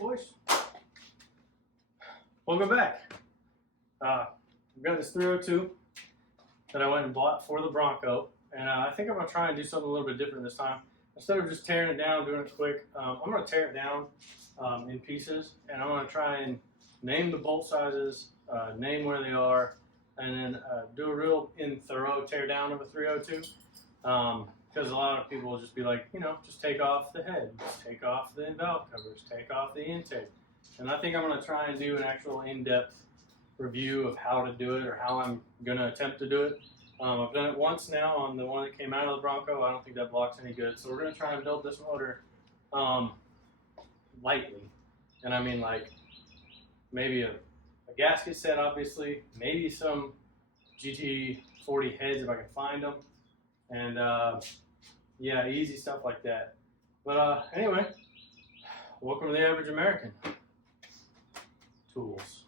boys. Welcome back. I've got this 302 that I went and bought for the Bronco, and I think I'm going to try and do something a little bit different this time. Instead of just tearing it down, doing it quick, I'm going to tear it down in pieces, and I'm going to try and name the bolt sizes, name where they are, and then do a real thorough tear down of a 302. Because a lot of people will just be like, you know, just take off the head, just take off the valve covers, take off the intake. And I think I'm going to try and do an actual in-depth review of how to do it, or how I'm going to attempt to do it. I've done it once now on the one that came out of the Bronco. I don't think that block's any good. So we're going to try and build this motor lightly. And I mean, like, maybe a gasket set, obviously, maybe some GT40 heads if I can find them. And yeah, easy stuff like that. But anyway, welcome to the Average American Tools.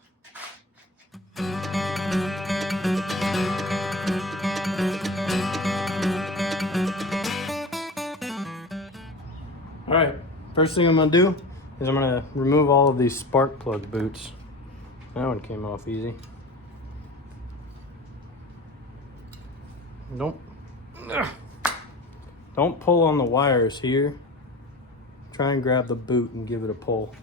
All right, first thing I'm gonna do is I'm gonna remove all of these spark plug boots. That one came off easy. Don't pull on the wires here. Try and grab the boot and give it a pull.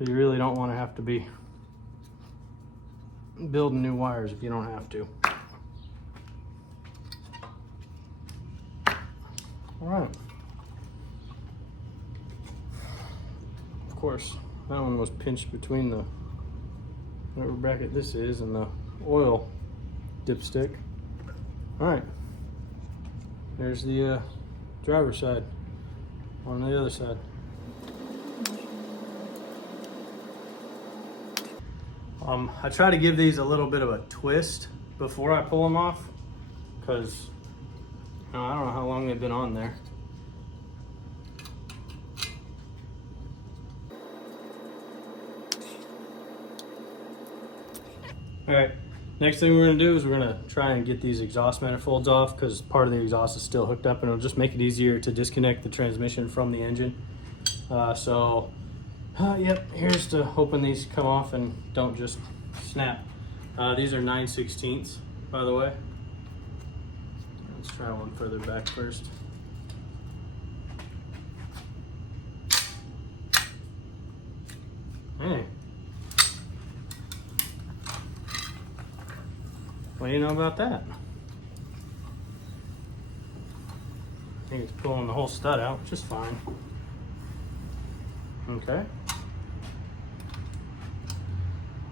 You really don't want to have to be building new wires if you don't have to. All right. Of course, that one was pinched between the whatever bracket this is and the oil dipstick. All right. There's the driver's side on the other side. I try to give these a little bit of a twist before I pull them off, because I don't know how long they've been on there. All right. Next thing we're gonna do is we're gonna try and get these exhaust manifolds off, because part of the exhaust is still hooked up, and it'll just make it easier to disconnect the transmission from the engine. Yep, here's to hoping these come off and don't just snap. These are 9/16, by the way. Let's try one further back first. Hey. What do you know about that? I think it's pulling the whole stud out, which is fine. Okay.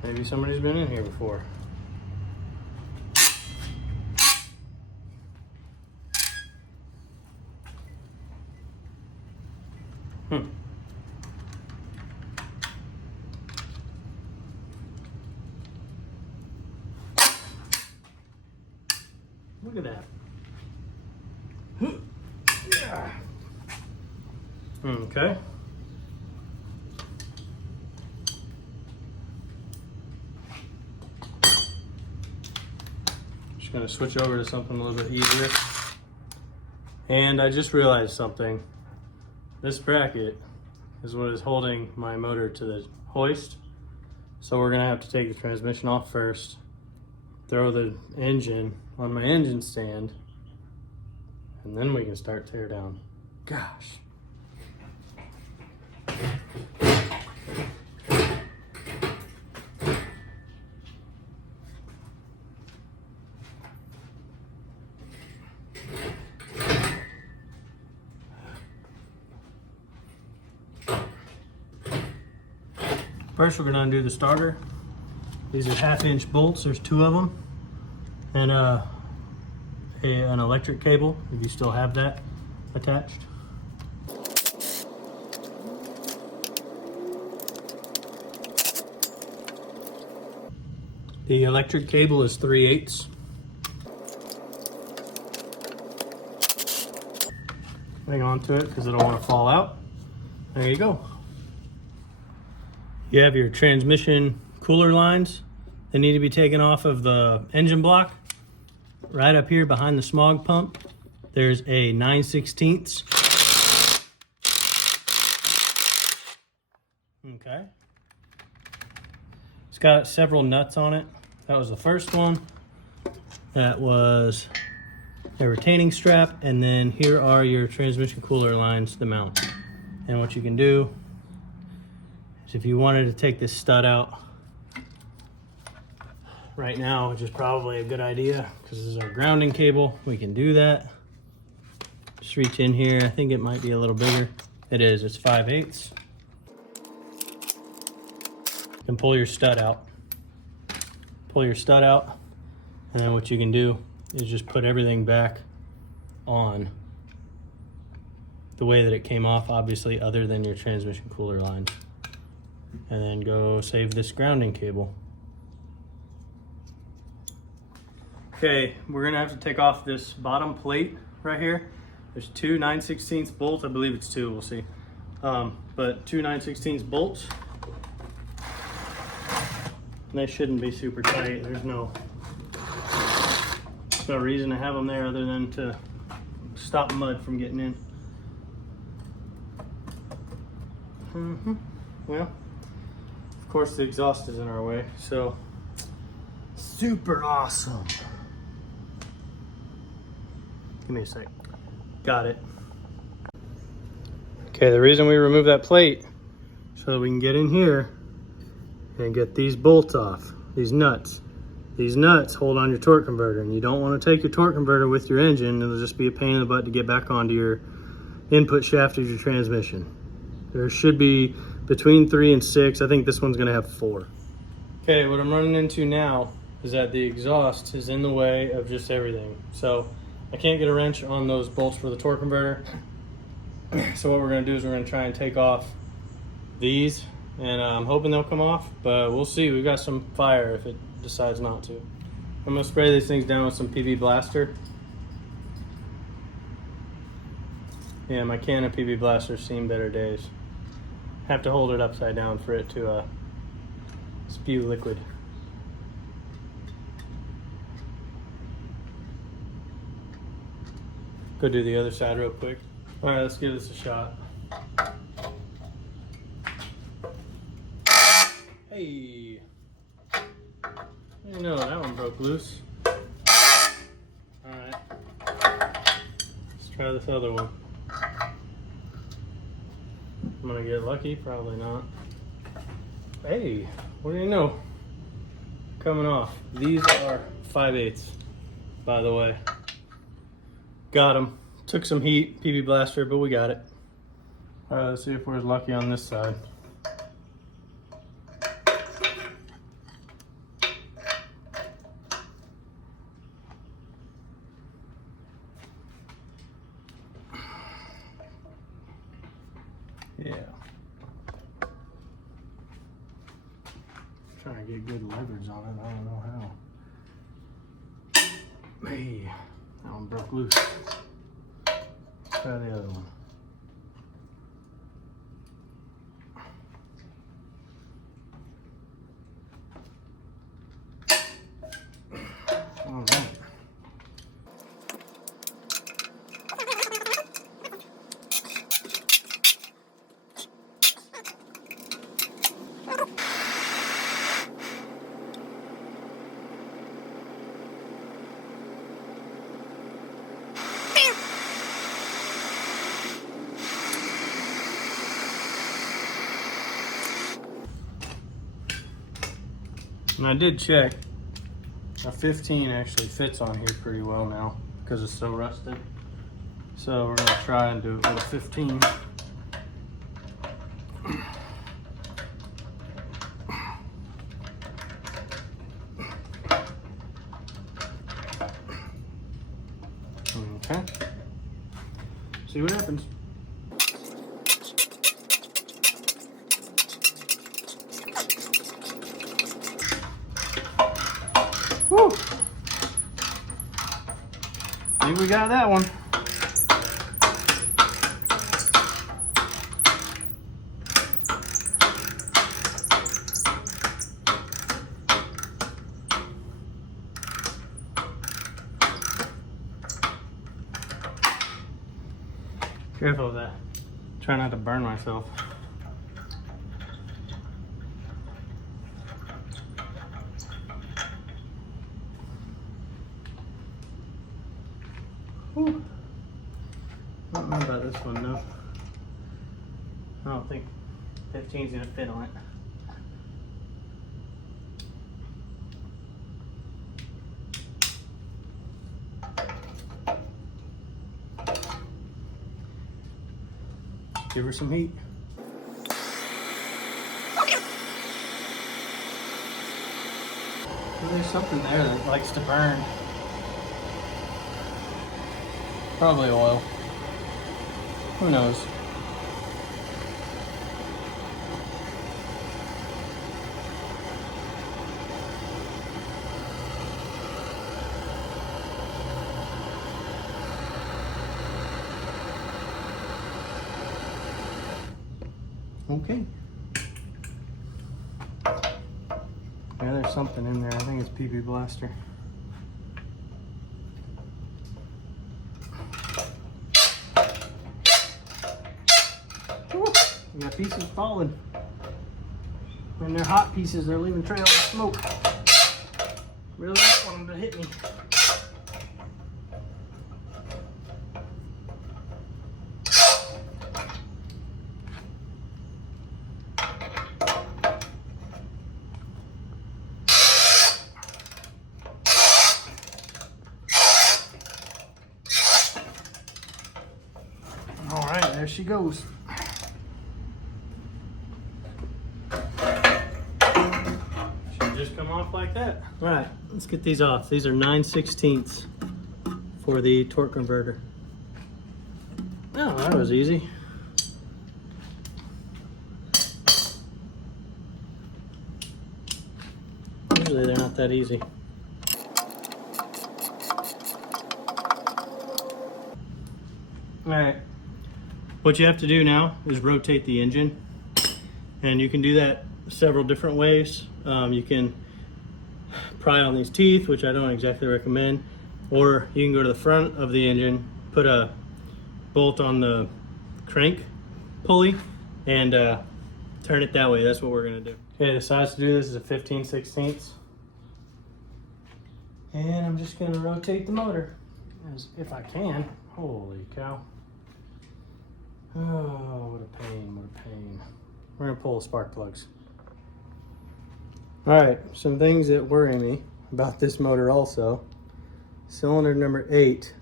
Maybe somebody's been in here before. Look at that. Yeah. Okay. Just gonna switch over to something a little bit easier. And I just realized something. This bracket is what is holding my motor to the hoist. So we're gonna have to take the transmission off first, throw the engine on my engine stand, and then we can start tear down. Gosh. First, we're gonna undo the starter. These are 1/2-inch bolts. There's 2 of them, and an electric cable, if you still have that attached. The electric cable is 3/8. Hang on to it because I don't want to fall out. There you go. You have your transmission cooler lines. They need to be taken off of the engine block. Right up here behind the smog pump, there's a 9/16. Okay. It's got several nuts on it. That was the first one. That was a retaining strap, and then here are your transmission cooler lines to mount. And what you can do is if you wanted to take this stud out right now, which is probably a good idea because this is our grounding cable, we can do that. Just reach in here. I think it might be a little bigger. It is, it's 5/8. And pull your stud out. Pull your stud out, and then what you can do is just put everything back on the way that it came off, obviously, other than your transmission cooler lines. And then go save this grounding cable. Okay, we're gonna have to take off this bottom plate right here. There's two 9/16 bolts, I believe it's two, we'll see. But two 9/16 bolts. And they shouldn't be super tight. There's no reason to have them there other than to stop mud from getting in. Well, of course the exhaust is in our way, so super awesome. Give me a sec. Got it. Okay, the reason we remove that plate so that we can get in here and get these bolts off, these nuts. These nuts hold on your torque converter, and you don't want to take your torque converter with your engine. It'll just be a pain in the butt to get back onto your input shaft of your transmission. There should be between 3 and 6. I think this one's gonna have 4. Okay, what I'm running into now is that the exhaust is in the way of just everything. So I can't get a wrench on those bolts for the torque converter. So what we're gonna do is we're gonna try and take off these, and I'm hoping they'll come off, but we'll see. We've got some fire if it decides not to. I'm gonna spray these things down with some PB Blaster. Yeah, my can of PB Blaster's seen better days. Have to hold it upside down for it to spew liquid. Go do the other side real quick. All right, let's give this a shot. Hey, I know that one broke loose. All right, let's try this other one. I'm gonna get lucky, probably not. Hey, what do you know? Coming off. These are 5/8, by the way. Got them. Took some heat, PB Blaster, but we got it. All right, let's see if we're as lucky on this side. Yeah. Trying to get good leverage on it. I don't know how. Hey, that one broke loose. Let's try the other one. All right. And I did check. A 15 actually fits on here pretty well now because it's so rusted. So we're gonna try and do it with a 15. Okay. See what happens. Woo! I think we got that one. Careful with that. Try not to burn myself. I don't know about this one though. I don't think 15 is gonna fit on it. Give her some heat. There's something there that likes to burn. Probably oil. Who knows? Okay. Yeah, there's something in there. I think it's PP Blaster. Woo! We got pieces falling. When they're hot pieces, they're leaving trails of smoke. Really don't want them to hit me. All right, there she goes. Should just come off like that. All right, let's get these off. These are 9/16 for the torque converter. Oh, that was easy. Usually they're not that easy. All right. What you have to do now is rotate the engine, and you can do that several different ways. You can pry on these teeth, which I don't exactly recommend, or you can go to the front of the engine, put a bolt on the crank pulley, and turn it that way. That's what we're gonna do. Okay, the size to do this is a 15/16, and I'm just gonna rotate the motor as if I can. Holy cow. Oh, what a pain, what a pain. We're gonna pull the spark plugs. All right, some things that worry me about this motor also. Cylinder number 8.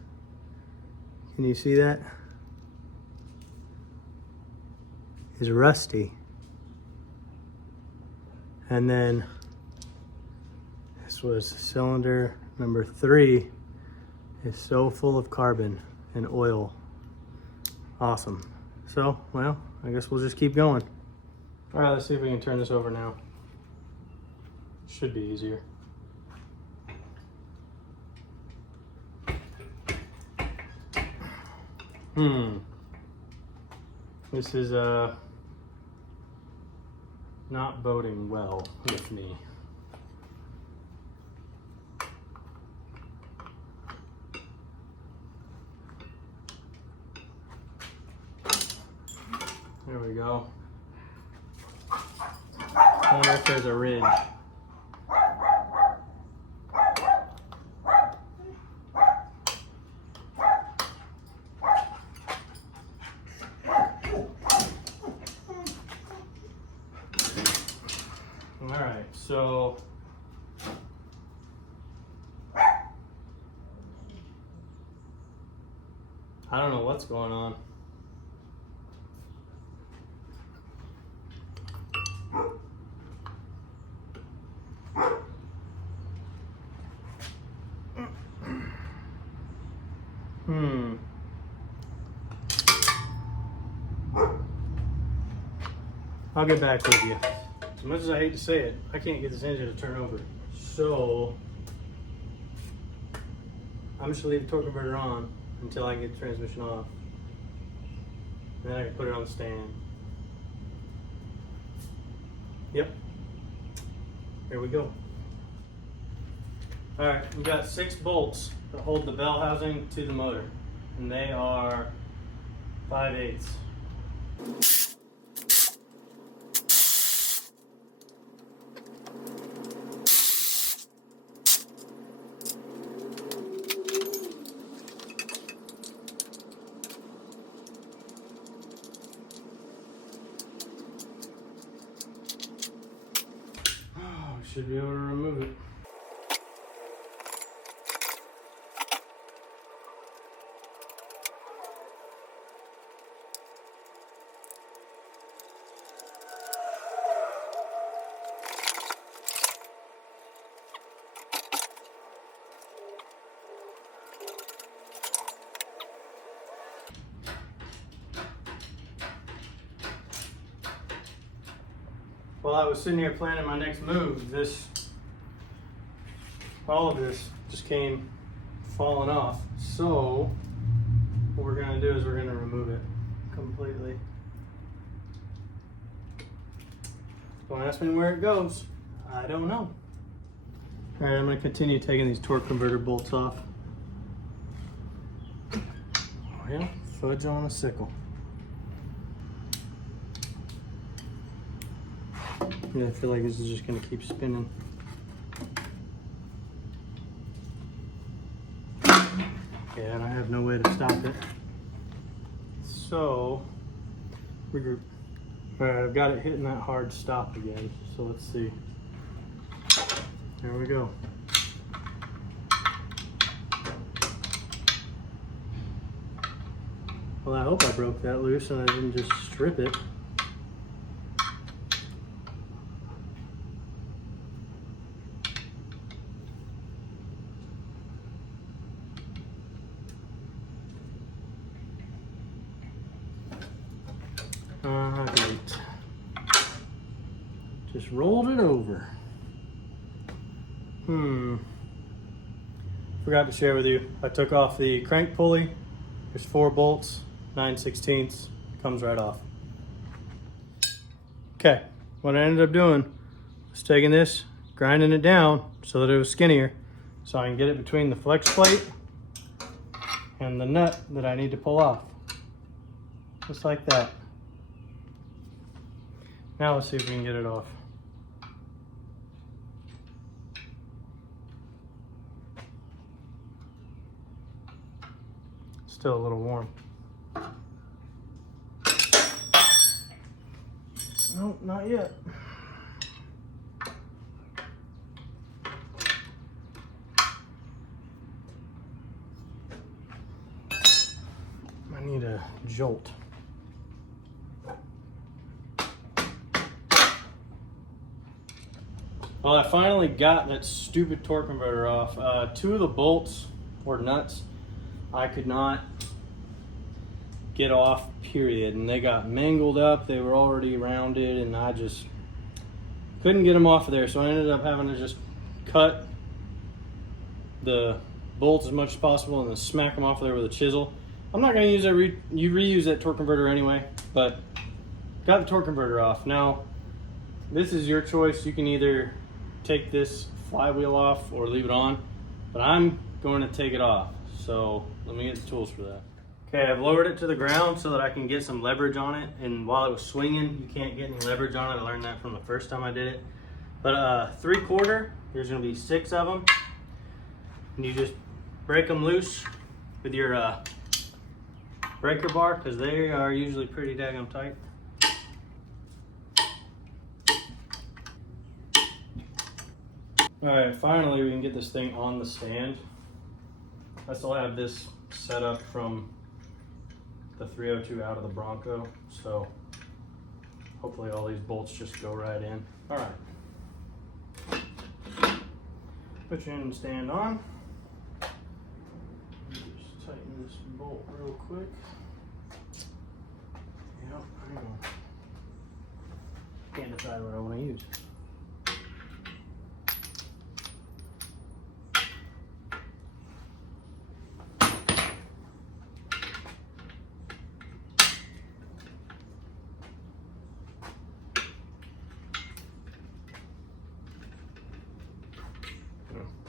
Can you see that? Is rusty. And then this was cylinder number 3 is so full of carbon and oil. Awesome. So, well, I guess we'll just keep going. All right, let's see if we can turn this over now. Should be easier. This is not boding well with me. There we go. I wonder if there's a ridge. All right, so I don't know what's going on. I'll get back with you. As much as I hate to say it, I can't get this engine to turn over. So I'm just gonna leave the torque converter on until I get the transmission off. Then I can put it on the stand. Yep. Here we go. All right, we got 6 bolts that hold the bell housing to the motor, and they are 5/8. should be able to remove it. While I was sitting here planning my next move, all of this just came falling off. So what we're gonna do is we're gonna remove it completely. Don't ask me where it goes. I don't know. All right, I'm gonna continue taking these torque converter bolts off. Oh yeah, fudge on a sickle. Yeah, I feel like this is just gonna keep spinning. Yeah, and I have no way to stop it. So, regroup. All right, I've got it hitting that hard stop again. So let's see. There we go. Well, I hope I broke that loose and I didn't just strip it. Great. Just rolled it over. Forgot to share with you. I took off the crank pulley. There's 4 bolts, 9/16. Comes right off. Okay, what I ended up doing was taking this, grinding it down so that it was skinnier, so I can get it between the flex plate and the nut that I need to pull off. Just like that. Now let's see if we can get it off. Still a little warm. Nope, not yet. I need a jolt. Well, I finally got that stupid torque converter off. 2 of the bolts or nuts I could not get off, period. And they got mangled up. They were already rounded and I just couldn't get them off of there. So I ended up having to just cut the bolts as much as possible and then smack them off of there with a chisel. I'm not gonna use that, reuse that torque converter anyway, but got the torque converter off. Now, this is your choice. You can either take this flywheel off or leave it on, but I'm going to take it off. So let me get the tools for that. Okay, I've lowered it to the ground so that I can get some leverage on it. And while it was swinging, you can't get any leverage on it. I learned that from the first time I did it. But 3/4, there's gonna be 6 of them. And you just break them loose with your breaker bar, because they are usually pretty daggum tight. All right, finally we can get this thing on the stand. I still have this set up from the 302 out of the Bronco, so hopefully all these bolts just go right in. All right, put your end stand on. Just tighten this bolt real quick. Yep, I know. Can't decide what I want to use.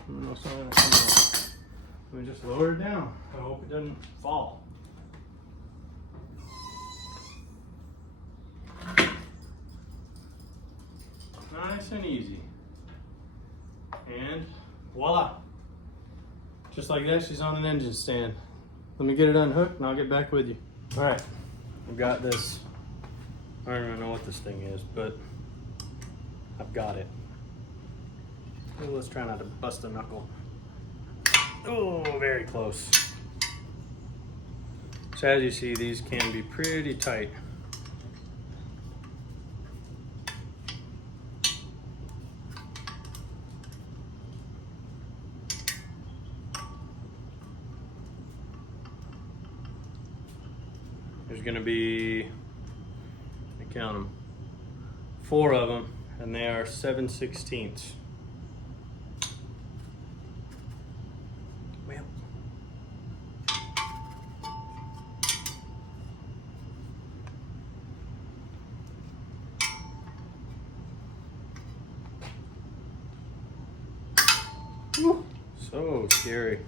No sign of coming out. Let me just lower it down. I hope it doesn't fall. Nice and easy. And voila. Just like that, she's on an engine stand. Let me get it unhooked and I'll get back with you. All right, I've got this. I don't even know what this thing is, but I've got it. Let's try not to bust a knuckle. Oh, very close. So as you see, these can be pretty tight. There's gonna be, I count them, 4 of them, and they are 7/16. Well. Woo. So scary.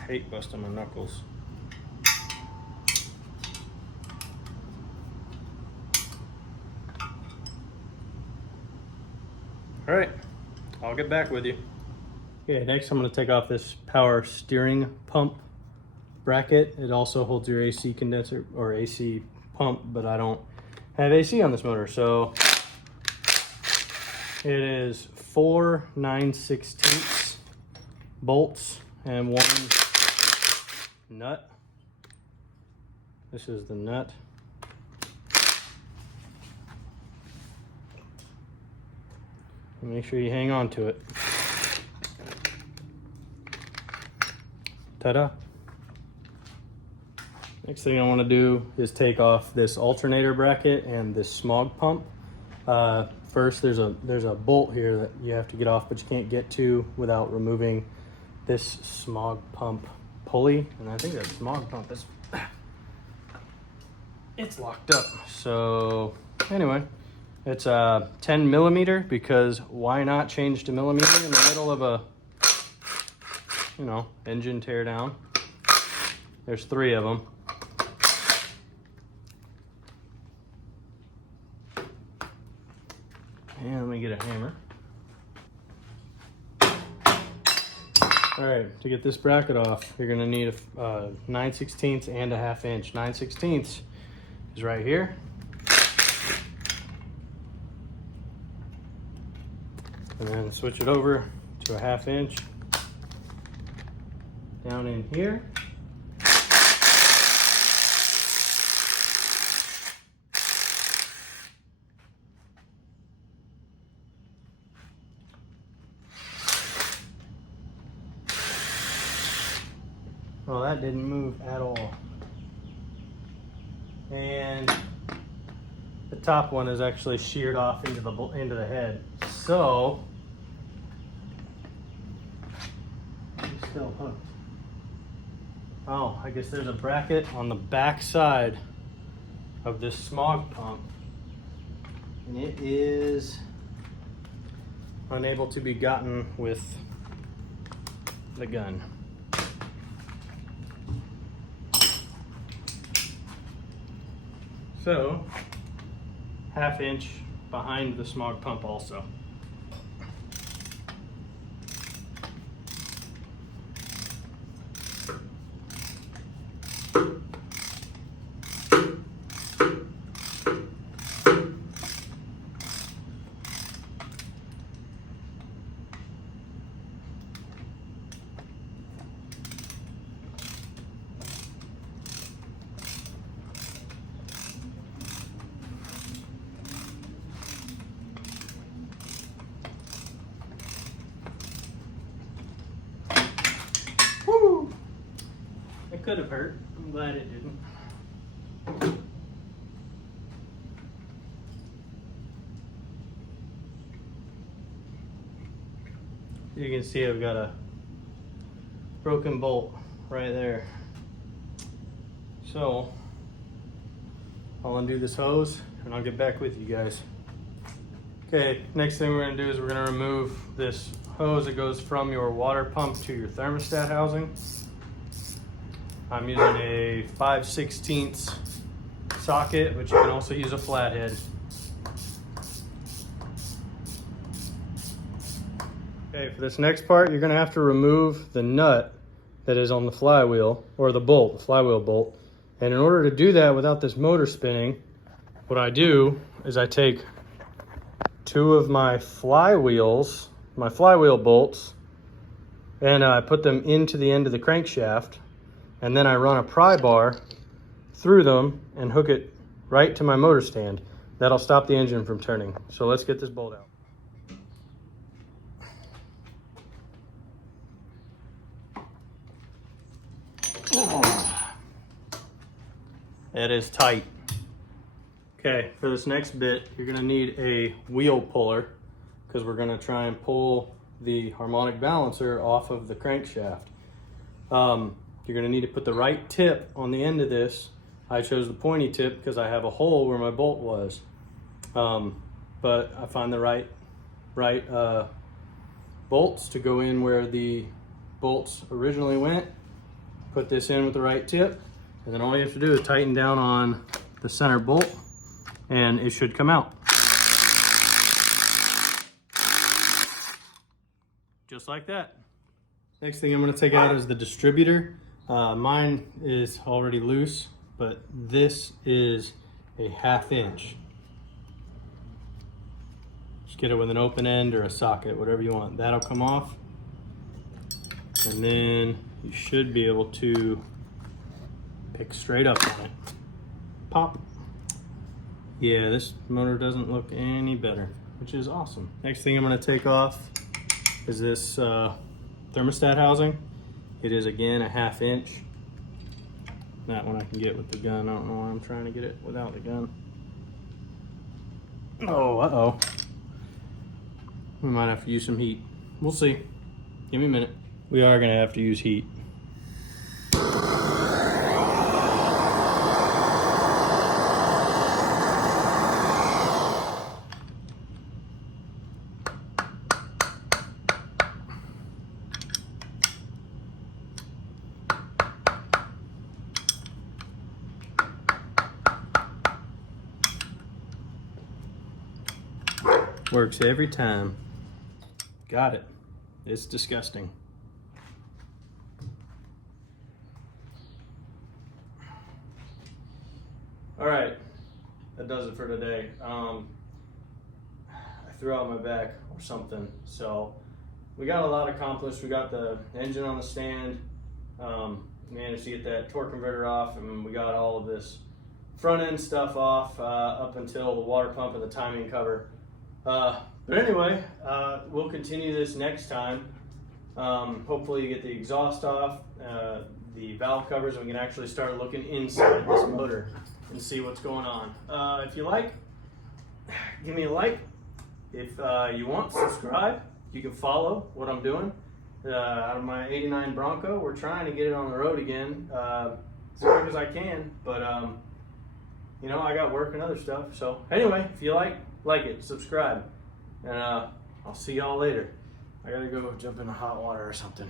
I hate busting my knuckles. All right, I'll get back with you. Okay, next I'm gonna take off this power steering pump bracket. It also holds your AC condenser or AC pump, but I don't have AC on this motor. So it is 4 9/16 bolts and 1 nut. This is the nut. Make sure you hang on to it. Ta-da. Next thing I want to do is take off this alternator bracket and this smog pump. First, there's a bolt here that you have to get off, but you can't get to without removing this smog pump pulley. And I think that smog pump is it's locked up. So anyway. It's 10 millimeter because why not change to millimeter in the middle of a, engine tear down. There's 3 of them. And let me get a hammer. All right, to get this bracket off, you're gonna need a 9/16 and a 1/2 inch. 9/16 is right here. And then switch it over to a 1/2 inch down in here. Well, that didn't move at all. And the top one is actually sheared off into the head. So it's still hooked. Oh, I guess there's a bracket on the back side of this smog pump, and it is unable to be gotten with the gun. So 1/2 inch behind the smog pump also. Woo! It could have hurt. I'm glad it didn't. You can see I've got a broken bolt right there. So I'll undo this hose and I'll get back with you guys. Okay, next thing we're gonna do is we're gonna remove this hose that goes from your water pump to your thermostat housing. I'm using a 5/16 socket, but you can also use a flathead. Okay, for this next part, you're gonna have to remove the nut that is on the flywheel, or the bolt, the flywheel bolt. And in order to do that without this motor spinning, what I do is I take 2 of my flywheels my flywheel bolts and I put them into the end of the crankshaft, and then I run a pry bar through them and hook it right to my motor stand. That'll stop the engine from turning. So let's get this bolt out. That is tight. Okay, for this next bit, you're gonna need a wheel puller because we're gonna try and pull the harmonic balancer off of the crankshaft. You're gonna need to put the right tip on the end of this. I chose the pointy tip because I have a hole where my bolt was. But I find the right bolts to go in where the bolts originally went. Put this in with the right tip, and then all you have to do is tighten down on the center bolt and it should come out. Just like that. Next thing I'm going to take out is the distributor. Mine is already loose, but this is a 1/2 inch. Just get it with an open end or a socket, whatever you want. That'll come off. And then you should be able to pick straight up on it. Pop. Yeah, this motor doesn't look any better, which is awesome. Next thing I'm going to take off is this thermostat housing. It is again a 1/2 inch. That one I can get with the gun. I don't know why I'm trying to get it without the gun. Oh, uh-oh. We might have to use some heat. We'll see. Give me a minute. We are gonna have to use heat. Works every time. Got it. It's disgusting. All right, that does it for today. I threw out my back or something, so we got a lot accomplished. We got the engine on the stand, managed to get that torque converter off, and we got all of this front end stuff off up until the water pump and the timing cover. But anyway, we'll continue this next time. Hopefully you get the exhaust off, the valve covers, and we can actually start looking inside this motor and see what's going on. If you like, give me a like. If you want, subscribe. You can follow what I'm doing. Out of my 89 Bronco, we're trying to get it on the road again as quick as I can, but you know, I got work and other stuff. So anyway, if you like it, subscribe, and I'll see y'all later. I gotta go jump in the hot water or something.